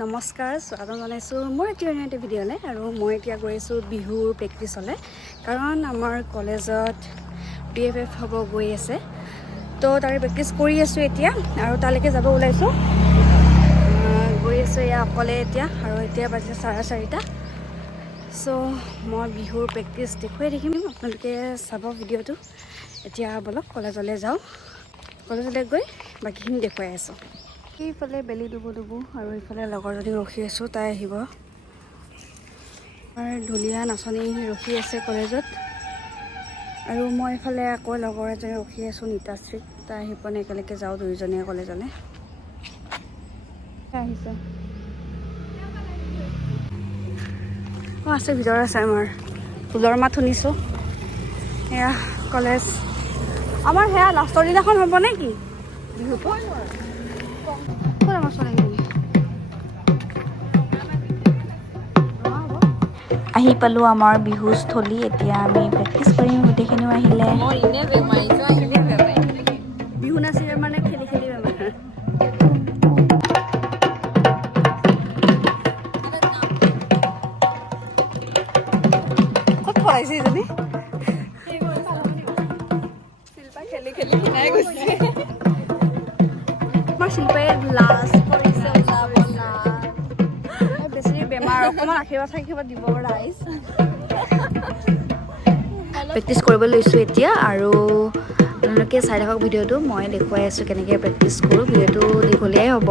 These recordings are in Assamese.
নমস্কাৰ স্বাগতম জনাইছোঁ মোৰ এটা ভিডিঅ'লৈ আৰু মই এতিয়া গৈ আছোঁ বিহুৰ প্ৰেক্টিচলৈ কাৰণ আমাৰ কলেজত BFF হ'ব গৈ আছে তো তাৰে প্ৰেক্টিচ কৰি আছোঁ এতিয়া আৰু তালৈকে যাব ওলাইছোঁ গৈ আছোঁ এয়া অকলে এতিয়া আৰু এতিয়া বাজিছে 4:30 চ' মই বিহুৰ প্ৰেক্টিচ দেখুৱাই দেখিম আপোনালোকে চাব ভিডিঅ'টো এতিয়া বলক কলেজলৈ যাওঁ কলেজলৈ গৈ বাকীখিনি দেখুৱাই আছোঁ এইফালে বেলি ডুবু আৰু এইফালে লগৰজনী ৰখি আছোঁ তাই আহিব আমাৰ ঢুলীয়া নাচনী ৰখি আছে কলেজত আৰু মই এইফালে আকৌ লগৰ এজনী ৰখি আছোঁ নিতাশ্ৰীক তাই আহি পোৱা নাই একেলগে যাওঁ দুয়োজনীয়ে কলেজলৈ আহিছে অঁ আছে ভিতৰত আছে আমাৰ ফুলৰ মাত শুনিছোঁ এয়া কলেজ আমাৰ সেয়া লাষ্টৰ দিনাখন হ'ব নে কি বিহুটো আহি পালোঁ আমাৰ বিহুস্থলী এতিয়া আমি প্ৰেক্টিচ কৰিম গোটেইখিনিও আহিলে বিহু নাচিলে মানে খেলি খেলি বেমাৰ ক'ত পঢ়াইছে এইজনী খেলি খেলি খিনাই গৈছে আমাৰ শিল্পাই লাজ কৰিছে বেছি বেমাৰ অকণমান আশীৰ্বাদ থাকিব দিব ৰাইজ প্ৰেক্টিচ কৰিব লৈছোঁ এতিয়া আৰু আপোনালোকে চাই থাকক ভিডিঅ'টো মই দেখুৱাই আছোঁ কেনেকৈ প্ৰেক্টিচ কৰোঁ ভিডিঅ'টো দীঘলীয়াই হ'ব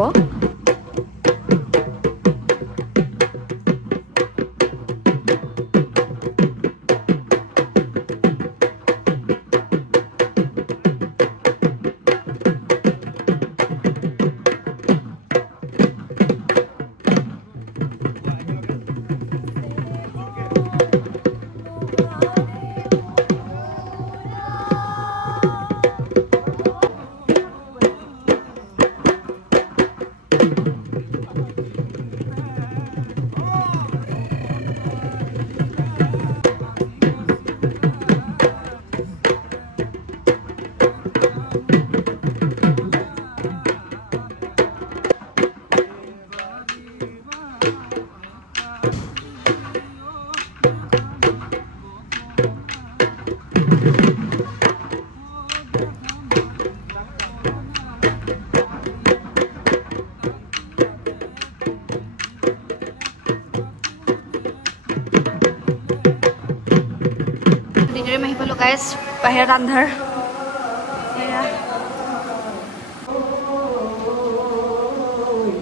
আহি পালোঁ গাইজ বাহিৰত আন্ধাৰ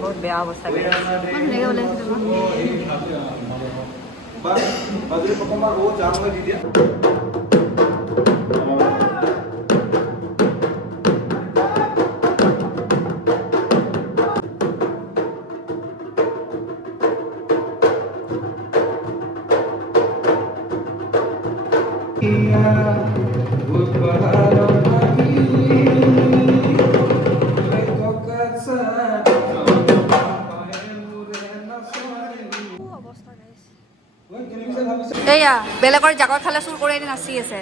বহুত বেয়া অৱস্থা এয়া বেলেগৰ জাকৰ খালে চুৰ কৰি নাচি আছে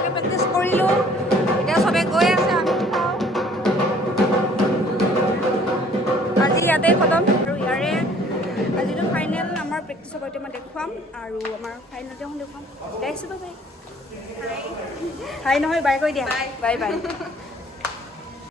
ভালকৈ প্ৰেক্টিছ কৰিলোঁ এতিয়া চবে গৈ আছে আমি চাওঁ আজি ইয়াতে খতম আৰু ইয়াৰে আজিতো ফাইনেল আমাৰ প্ৰেক্টিছ হ'ব এতিয়া মই দেখুৱাম আৰু আমাৰ ফাইনেলতে মই দেখুৱাম গাইছোঁ বাই হাই নহয় বাই কৈ দিয়া বাই বাই